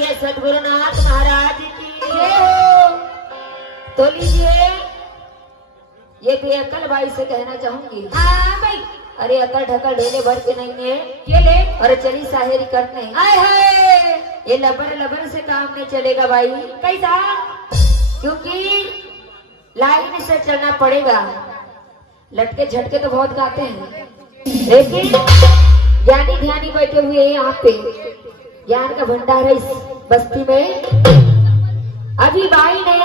बोलिए सद्गुरुनाथ महाराज की जय हो। तो लीजिए ये बेअकल भाई से कहना चाहूंगी। हाँ भाई। अरे अकल ढकल ढेले भर के नहीं है ये ले। अरे चली साहेरी करने। आए हाय ये लबर लबर से काम नहीं चलेगा भाई। कैसा? क्योंकि लाइन से चलना पड़ेगा। लटके झटके तो बहुत गाते हैं लेकिन ज्ञानी ध्यानी बैठे हुए हैं यहाँ पे। ज्ञान का भंडार है इस बस्ती में। अभी भाई ने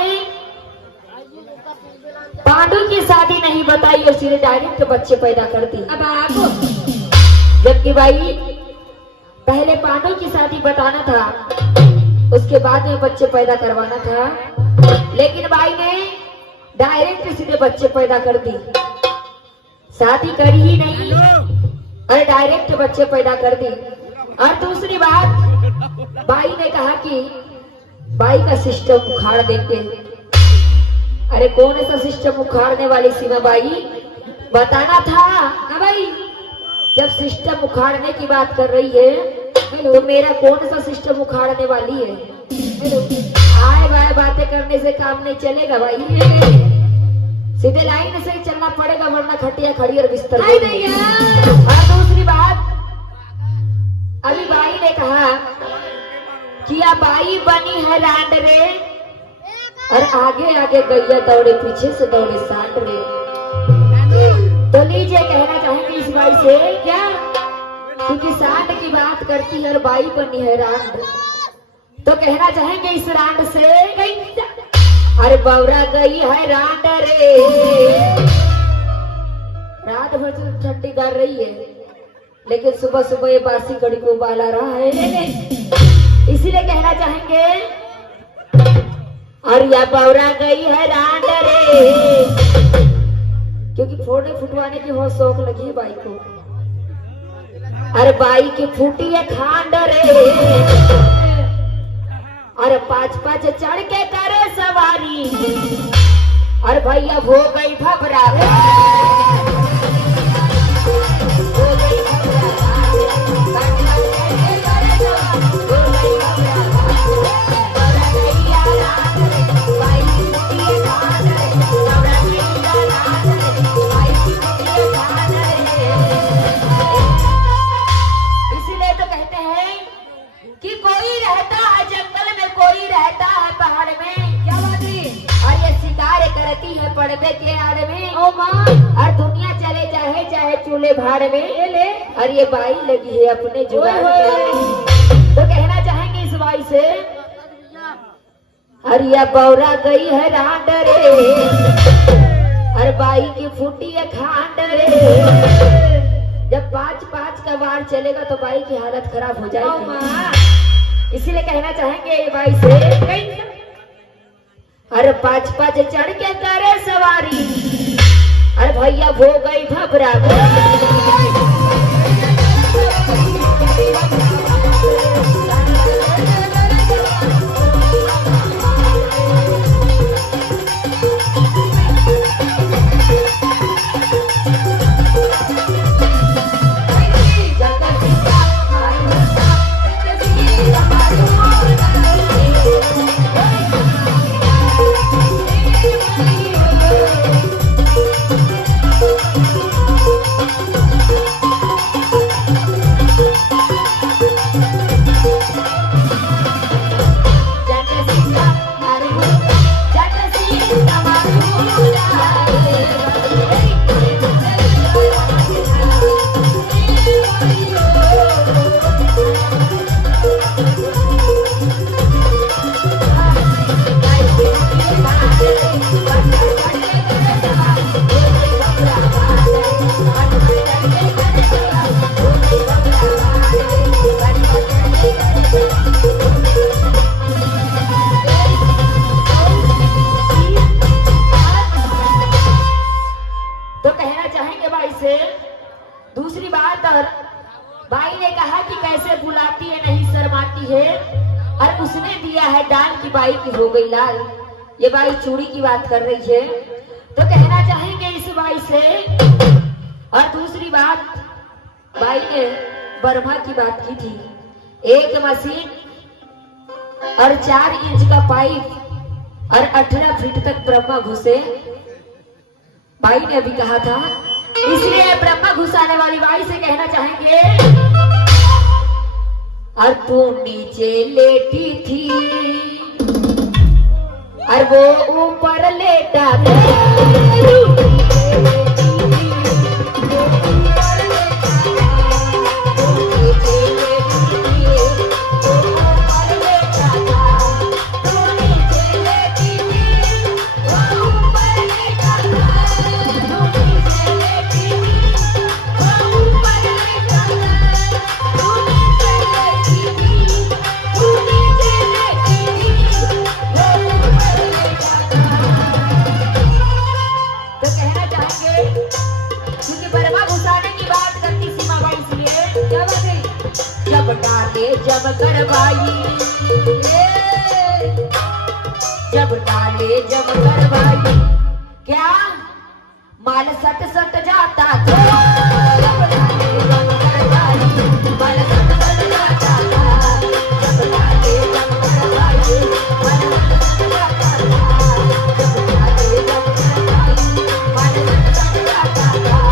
पांडु की शादी नहीं बताई और सीधे डायरेक्ट बच्चे पैदा कर दी। अब आप जबकि भाई पहले पांडु की शादी बताना था, उसके बाद में बच्चे पैदा करवाना था। लेकिन भाई ने डायरेक्ट सीधे बच्चे पैदा कर दी। शादी करी ही नहीं और डायरेक्ट बच्चे पैदा कर दी। और दूसरी बात भाई ने कहा कि भाई का सिस्टम उखाड़ देंगे। अरे कौन सा सिस्टम उखाड़ने वाली सीमा बाई बताना था। हाँ भाई जब सिस्टम उखाड़ने की बात कर रही है तो मेरा कौन सा सिस्टम उखाड़ने वाली है। आए बाय बातें करने से काम नहीं चलेगा भाई। सीधे लाइन से ही चलना पड़ेगा वरना खटिया खड़ी और बिस्तर। और दूसरी बात अभी बाई ने कहा कि अब बाई बनी है रांड रे और आगे आगे गैया दौड़े पीछे से दौड़े सांड रे। तो लीजिए कहना चाहेंगे इस बाई से क्या, क्योंकि सांड की बात करती है और बाई बनी है रांड। तो कहना चाहेंगे इस रांड से अरे बौरा गई है रांड रे। रात भर से ठंडी कर रही है लेकिन सुबह सुबह ये बासी कड़ी को उबाल आ रहा है। इसीलिए कहना चाहेंगे अरे या बौरा गई है रांड रे। क्योंकि फोड़ने फुटवाने की बहुत शौक लगी है बाई को। अरे बाई की फूटी है खांड रे। अरे पाँच पाँच चढ़ के करे सवारी। अरे भैया हो गई भबरा पर्दे के आड़ में ओ माँ और दुनिया चले जाए चाहे चूल्हे भाड़ में ले। और ये बाई लगी है अपने जुगाड़ में। तो कहना चाहेंगे इस बाई से अरे बौरा गई है रांड रे। अरे बाई की फूटी है खांड रे। जब पाँच पाँच का वार चलेगा तो बाई की हालत खराब हो जाएगी। इसीलिए कहना चाहेंगे ये बाई से अरे पाँच पाँच चढ़ के करे सवारी। अरे भैया हो गई भबरा दूसरी बात और भाई ने कहा कि कैसे बुलाती है नहीं शर्माती है। और उसने दिया है डाल की बाई की हो गई लाल। ये बाई चूड़ी की बात कर रही है। तो कहना चाहेंगे इस बाई से। और दूसरी बात बाई ने बर्मा की बात की थी। एक मशीन और 4 इंच का पाइप और 18 फीट तक ब्रह्मा घुसे। भाई ने अभी कहा था, इसलिए ब्रह्मा घुसाने वाली बाई से कहना चाहेंगे, और तू नीचे लेटी थी और वो ऊपर लेटा था। जब करवाई, जब डाले जब करवाई, क्या माल सट सट जाता था। जब डाले जब करवाई, माल सट सट जाता था। जब डाले जब करवाई, माल सट सट जाता था। जब डाले जब करवाई, माल सट सट जाता था।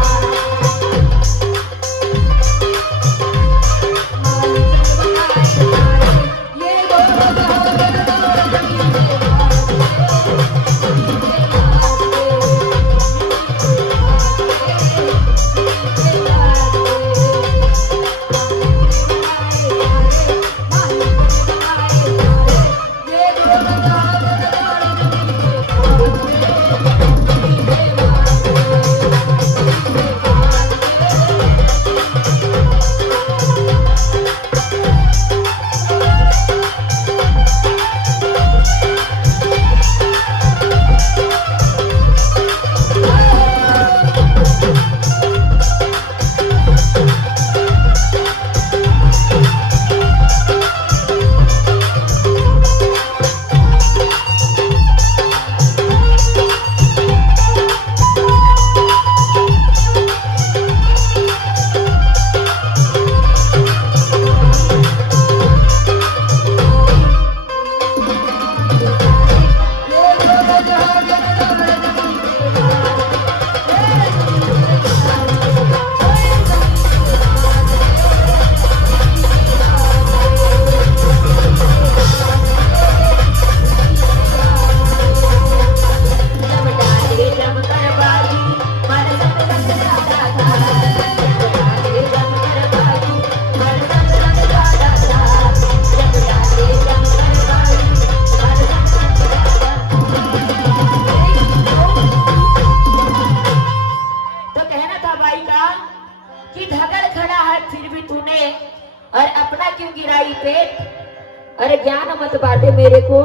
अरे ज्ञान मत बांटे मेरे को,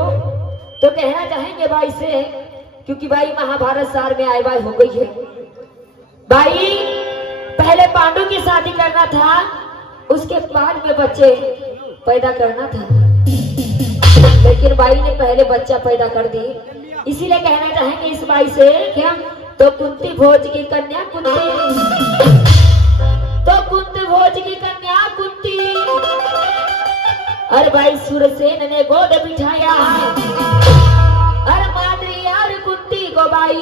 तो कहना चाहेंगे भाई से, क्योंकि भाई महाभारत साल में आए बाई हो गई है। भाई पहले पांडु की शादी करना था, उसके बाद में बच्चे पैदा करना था, लेकिन भाई ने पहले बच्चा पैदा कर दी। इसीलिए कहना चाहेंगे इस भाई से, क्या तो कुंती भोज की कन्या कुंती, तो कुंती भोज की कन्या कुंती, अरे भाई सुरसेन ने गोद बिठाया, अरे माद्री यार कुंती को भाई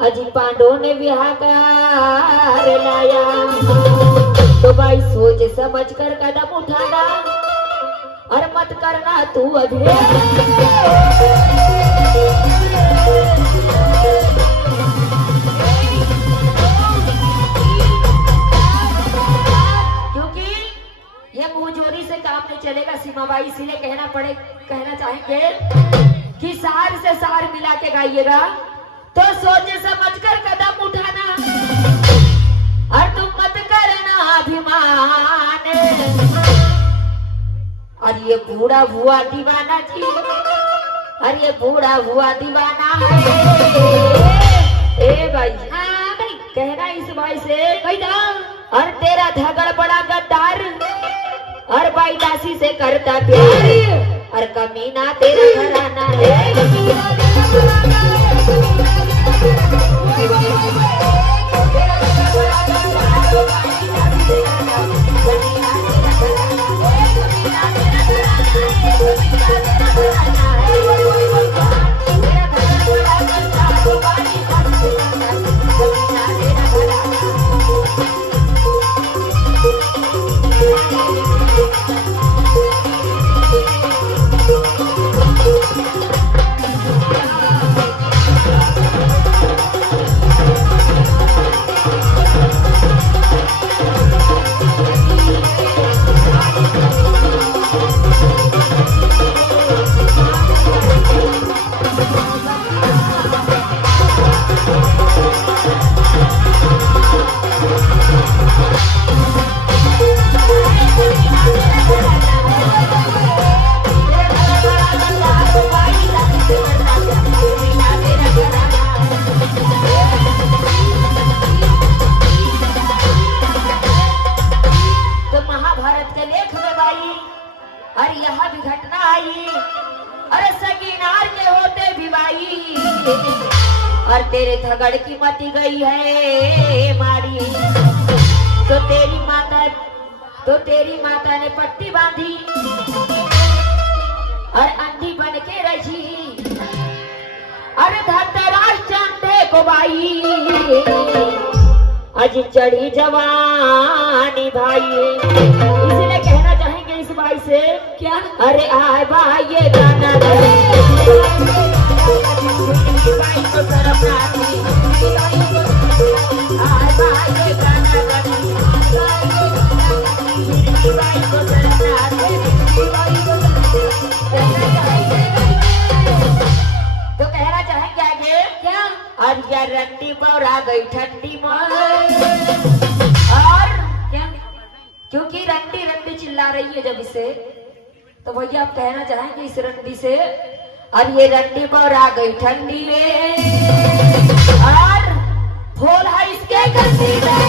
अजी पांडव ने ब्याह कर लाया। तो भाई सोच समझ कर कदम उठाना और मत करना तू अधूरे। से काम नहीं चलेगा सीमाबाई, इसीलिए कहना चाहेंगे कि सार से सार मिला के गाइएगा, तो सोचे समझ कर कदम उठाना और तुम मत करना अभिमान। और ये बूढ़ा हुआ दीवाना जी, और ये बूढ़ा हुआ दीवाना है। ए भाई, हाँ भाई, कहना इस भाई से, और तेरा झगड़ बड़ा गद्दार, और भाई दासी से करता प्यार, और कमीना तेरा घराना है। कमीना तेरा अरे यहाँ भी घटना आई, अरे सगीनार के होते भी भाई, और तेरे झगड़ की मती गई है मारी। तो तेरी माता ने पट्टी बांधी और अंधी बन के रही, अरे धरतराष्ट्र अंधे को बाई, अज चढ़ी जवानी भाई। इसलिए कहना चाहेंगे इस भाई से क्या, अरे आए भाई ये गाना भाई को शर्म ना आती, आए भाई ये गाना भाई को शर्म ना आती। तो कहना चाहेंगे आगे क्या, और या रंडी पर आ गई ठंडी मार, और क्या, क्योंकि रंडी रंडी चिल्ला रही है जब इसे, तो भैया आप कहना चाहेंगे इस रंडी से, और ये रंडी पर आ गई ठंडी में, और फूल है इसके गंदी में,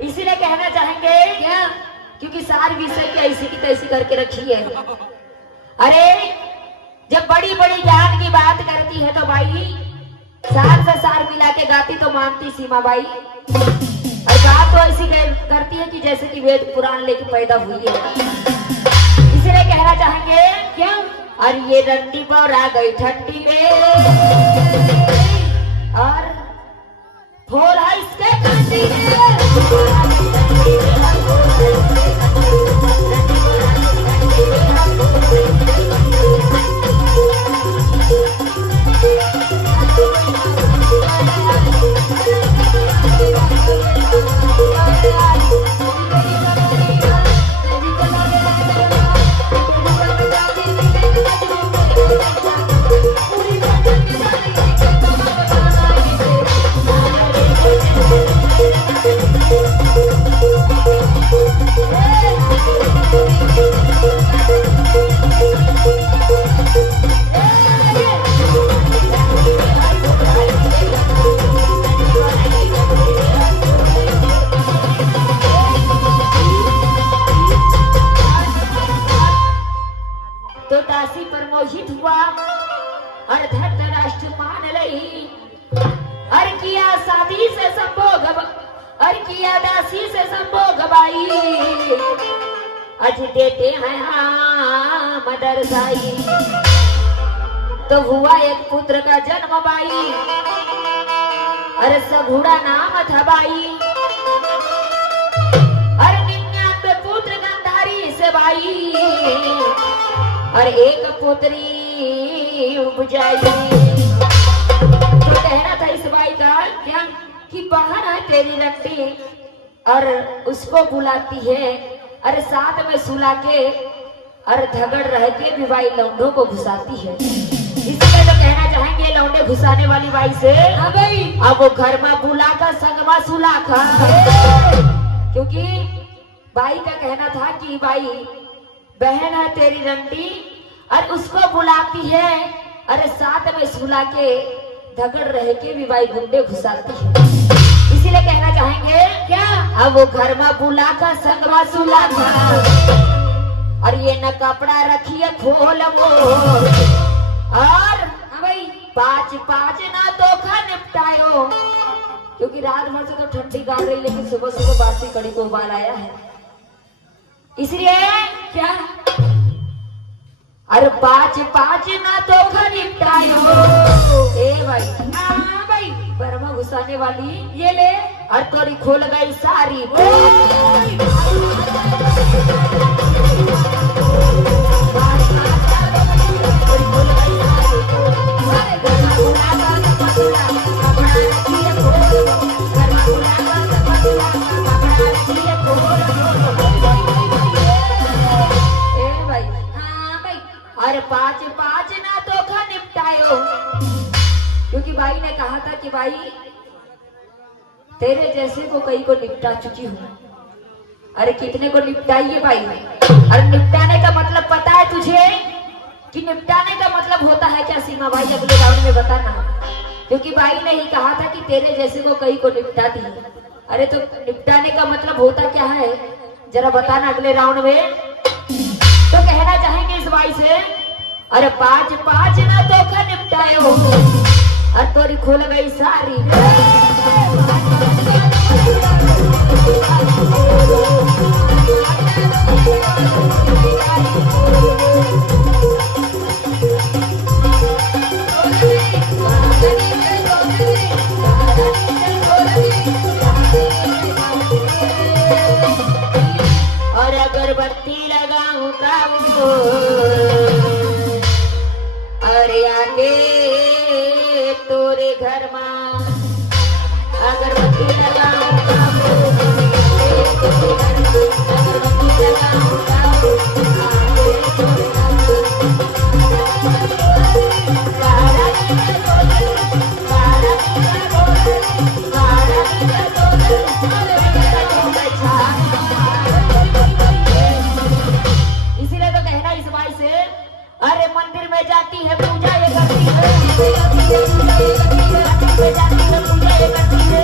इसीलिए कहना चाहेंगे क्या, क्योंकि सार विषय की ऐसी की तैसी करके रखी है। अरे जब बड़ी बड़ी ज्ञान की बात करती है तो भाई सार से सार मिला के गाती तो मानती सीमा बाई, और बात तो ऐसी करती है कि जैसे कि वेद पुराण लेके पैदा हुई है। इसलिए कहना चाहेंगे क्या, और ये रंडी पर आ गई ठंडी में, और फूल है इसके ठंडी में, तो दासी पर मोहित हुआ और धरतराष्ट्र मान लई, और किया शादी से संभोग, और किया दासी से संभोग बाई, अज देते हैं हाँ मदरसाई। तो हुआ एक पुत्र का जन्म बाई, अरे सघुड़ा नाम था बाई, और 99 पुत्र गंधारी से बाई, और एक पुत्री उपजाई। तो कहना था इस बाई का क्या, कि बाहर है तेरी रंडी, और उसको बुलाती है, अरे साथ में सुला के, और झगड़ रह के भी बाई लौंडों को घुसाती है। इसलिए तो कहना चाहेंगे लौंडे घुसाने वाली बाई से, हाँ भाई, अब वो घर में बुला कर संगमा सुला कर, क्योंकि बाई का कहना था कि बाई बहन है तेरी रंडी, और उसको बुलाती है, अरे साथ में सुला के झगड़ रह के भी बाई गुंडे घुसाती है। इसीलिए कहना चाहेंगे क्या, अब वो घर में बुला कर संगमा सुला कर, और ये न कपड़ा रखिए खोल मोर, और भाई 5 ना धोखा निपटायो, क्योंकि रात भर से तो ठंडी गाड़ रही, लेकिन सुबह सुबह बासी कड़ी को उबाल आया है। इसलिए क्या, अरे 5 ना धोखा निपटायो। ए भाई, हाँ भाई, बर्मा घुसाने वाली ये ले, और तोरी खोल गई सारी, और 5 ना धोखा निपटायो, क्योंकि भाई ने कहा था कि भाई तेरे जैसे को कई को निपटा चुकी हूँ। अरे कितने को निपटाइए भाई। अरे निपटाने का मतलब पता है तुझे कि निपटाने का मतलब होता है क्या सीमा भाई? अगले राउंड में बताना, क्योंकि भाई ने ही कहा था कि तेरे जैसे को कई को निपटा दी। अरे तो निपटाने का मतलब होता क्या है जरा बताना अगले राउंड में। तो कहना चाहेंगे इस भाई से, अरे पाँच पाँच ना तो का निपटाए हो, और तोरी खोल गई सारी। और अगरबत्ती लगाऊं ताऊ, अरे आगे तोरे घर में अगरबत्ती लगाऊं ताऊ, अगरबत्ती लगाऊं ताऊ, आगे तोरे इसीलिए तो कहना इस भाई से, अरे मंदिर में जाती है पूजा ये करती है, मंदिर में जाती है पूजा ये करती है,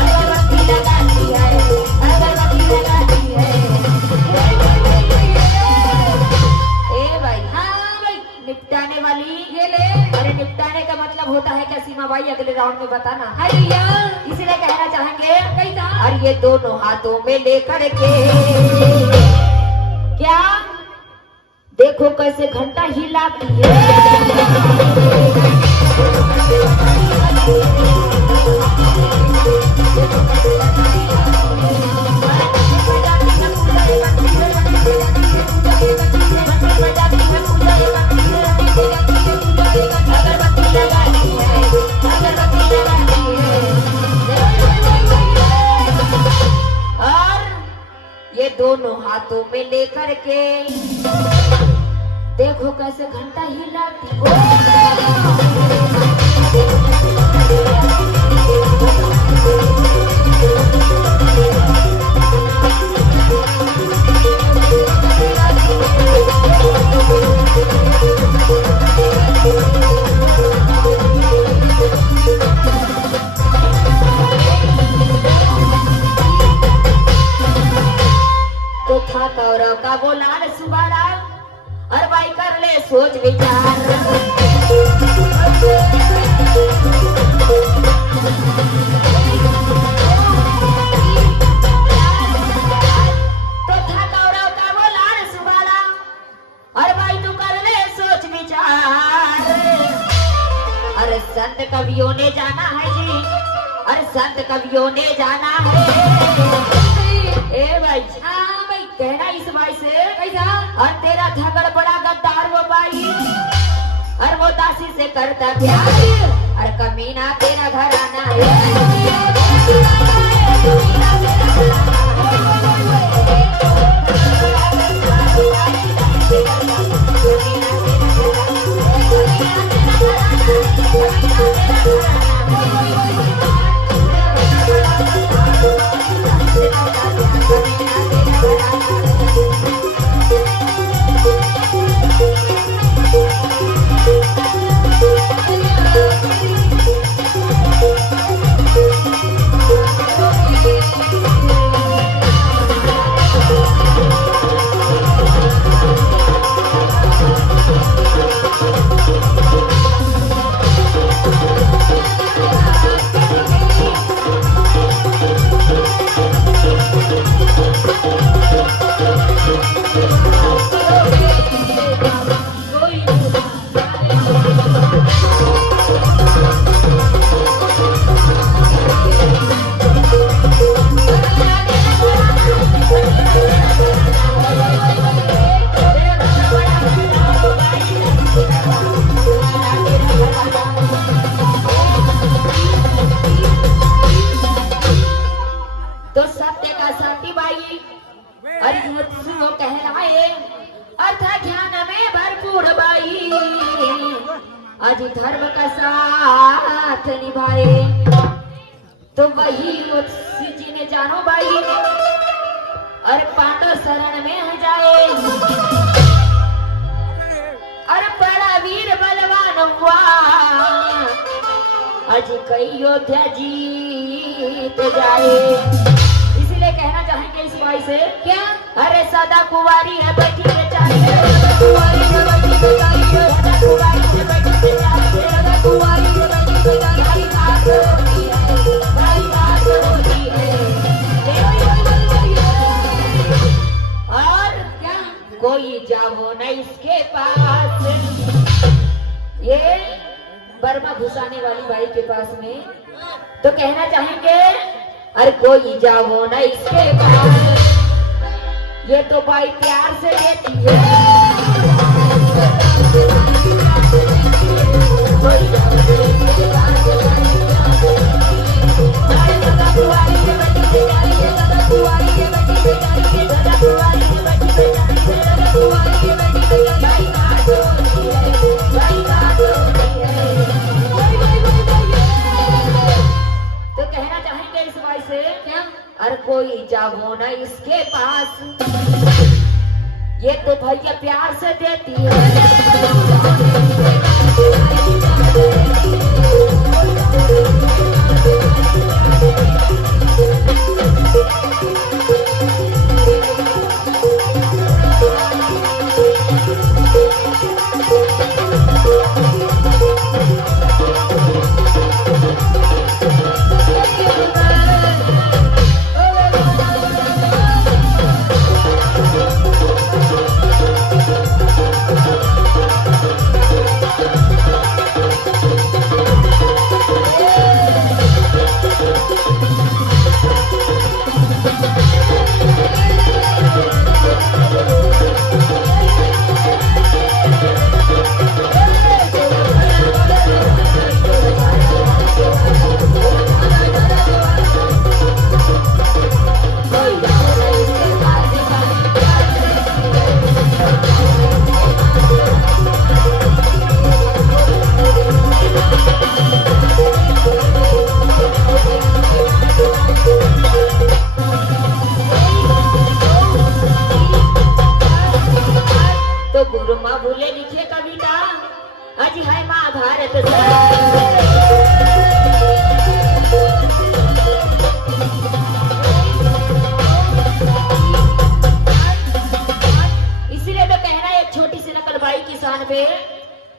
अगरबत्ती लगाती है, अगरबत्ती लगाती है। ए भाई, हाँ भाई, निपटाने वाली ये ले। अरे निपटाने का मतलब होता है क्या सीमा भाई? अगले राउंड में बताना। अरे यार इसीलिए कहना चाहेंगे, कैसा? और ये दोनों हाथों में लेकर के क्या देखो कैसे घंटा हिलाती है। और ये दोनों हाथों में लेकर के देखो कैसे घंटा हिलाती तो था कौरव का वो लाल सुबारा, और भाई कर ले सोच विचार। तो था कौरव का वो लाल सुबारा, और भाई तू कर ले सोच विचार। अरे संत कवियों ने जाना है जी, अरे संत कवियों ने जाना है। ए भाई, हाँ भाई, कहना इस भाई से, कैसा? और तेरा झगड़ बड़ा गद्दार वो भाई, और वो दासी से करता प्यार, और कमीना तेरा घराना है। तो सत्य का साथी भाई, और वो कहलाए अर्थ ज्ञान में भरपूर बाई, आज धर्म का साथ निभाए। तो वही मुझसे जी ने जानो भाई, अरे पांडव शरण में है जाए, अरे बड़ा वीर बलवान हुआ, अज कई योद्धा जीत जाए। इसलिए कहना चाहेंगे इस भाई से, क्या अरे सदा कुंवारी है बैठी बेचारी, सदा कुंवारी है बैठी बेचारी, सदा कुंवारी है बैठी बेचारी, सदा कुंवारी है बैठी बेचारी, बात होती है, भाई बात होती है। और क्या कोई जाओ न इसके पास, ये बर्मा घुसाने वाली बाई के पास में, तो कहना चाहेंगे अरे कोई जाओ न इसके पास, ये तो बाई प्यार से देती है, कोई जाओ न इसके पास, सदा कुंवारी है बैठी बेचारी, सदा कुंवारी है बैठी बेचारी, सदा कुंवारी है बैठी बेचारी, सदा कुंवारी है बैठी बेचारी, बात होती है, बात होती है। तो कहना चाहेंगे इस भाई से, क्या अरे कोई जाओ ना इसके पास, ये तो भैया प्यार से देती है,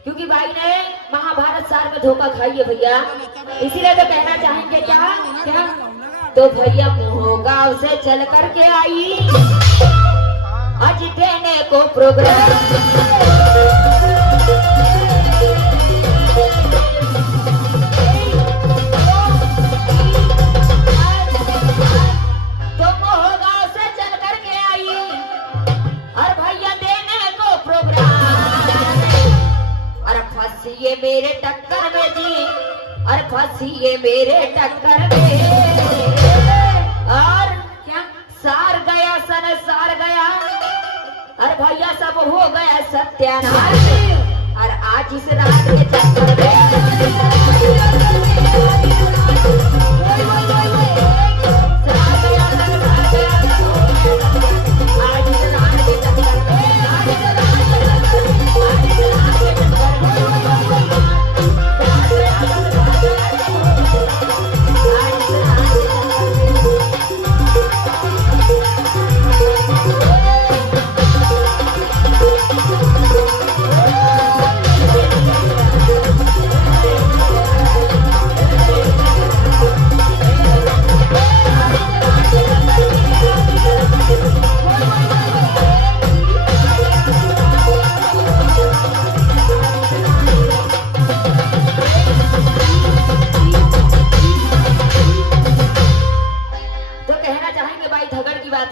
क्योंकि भाई ने महाभारत साल में धोखा खाई है भैया, इसीलिए तो कहना चाहेंगे क्या क्या तो भैया गाँव से चल करके आई आज देने को प्रोग्राम, ये मेरे टक्कर में जी, और फंसी ये मेरे टक्कर में, और क्या सार गया सन सार गया, और भैया सब हो गया सत्यानाश, और आज इस रात के चक्कर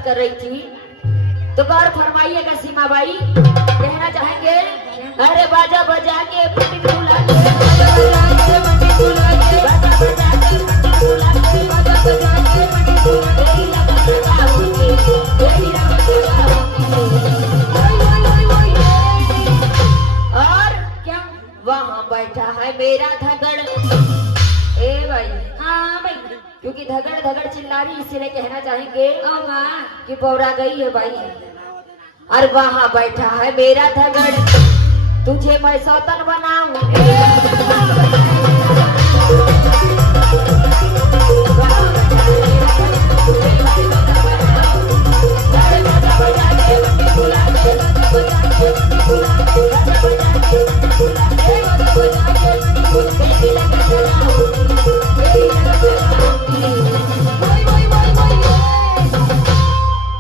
कर रही थी, तो गौर फरमाइएगा सीमा बाई, कहना चाहेंगे अरे बाजा बजा के पंडित बुला के, बाजा बजा के पंडित बुला के, बाजा बजा के पंडित बुला के, बाजा बजा के पंडित बुला के, तेरी लगन लगा होगी, तेरी लगन लगा होगी, और क्या वहाँ बैठा है मेरा धगड़, ए भाई, हाँ भाई क्योंकि धगड़ धगड़ चिल्ला रही, इसीलिए कहना चाहेंगे ओ माँ कि बौरा गई है भाई। और वहां बैठा है मेरा धगड़, तुझे मैं सौतन बनाऊं।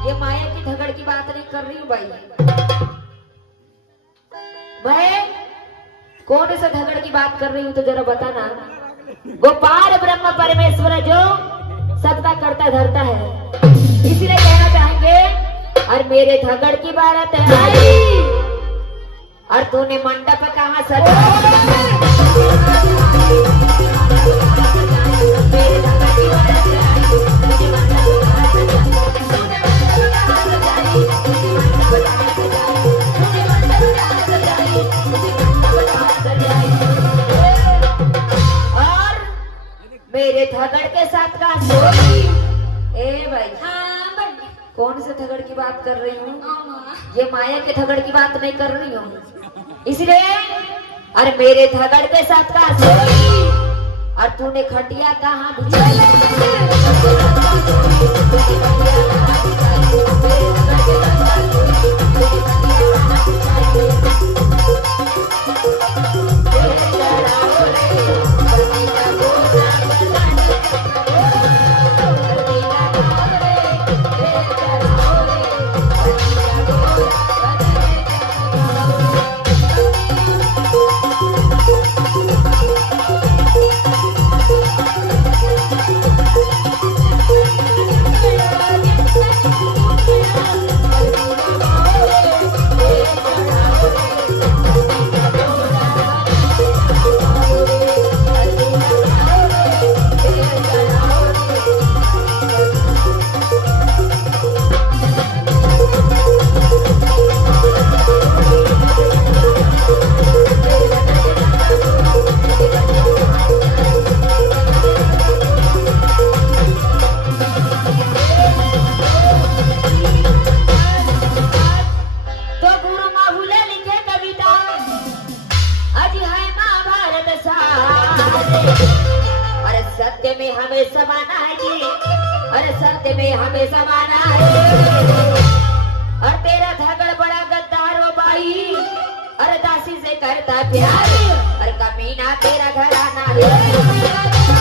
ये माया की धगड़ की बात नहीं कर रही हूँ भाई, मैं कौन सा धगड़ की बात कर रही हूँ तो जरा बताना। गोपाल ब्रह्म परमेश्वर जो सबका करता धरता है, इसलिए कहना चाहेंगे और मेरे धगड़ की बात है। और तूने मंडप कहाँ सजा, मेरे धगड़ की बात है, तूने मंडप कहाँ सजा, तूने मंडप कहाँ सजाई, तूने मंडप कहाँ सजाई, तूने मंडप कहाँ सजाई, तूने मंडप कहाँ सजाई। और मेरे धगड़ के साथ का सोई। ए भाई हाँ भाई कौन से धगड़ की बात कर रही हूँ? ओ माँ ये माया के धगड़ की बात नहीं कर रही हूँ, इसलिए अरे मेरे धगड़ के साथ का सोई। और तूने खटिया कहाँ बिछाई, अरे सत्य में हमें समाना है जी, अरे सत्य में हमें समाना है। और तेरा धगड़ बड़ा गद्दार हो भाई, अरे दासी से करता प्यार, अरे कमीना तेरा घराना है। तेरा धगड़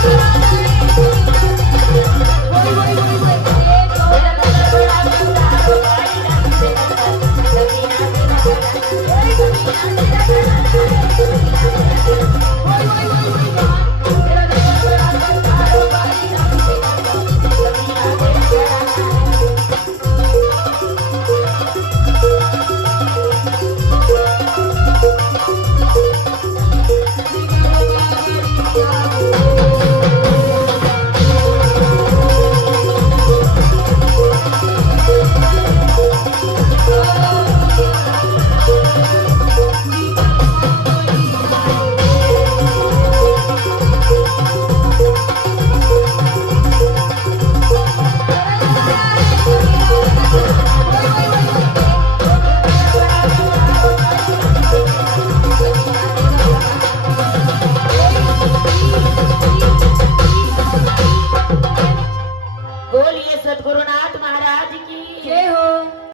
बड़ा गद्दार हो भाई, दासी से करता कमीना तेरा बोलिए सद्गुरुनाथ महाराज की जय हो।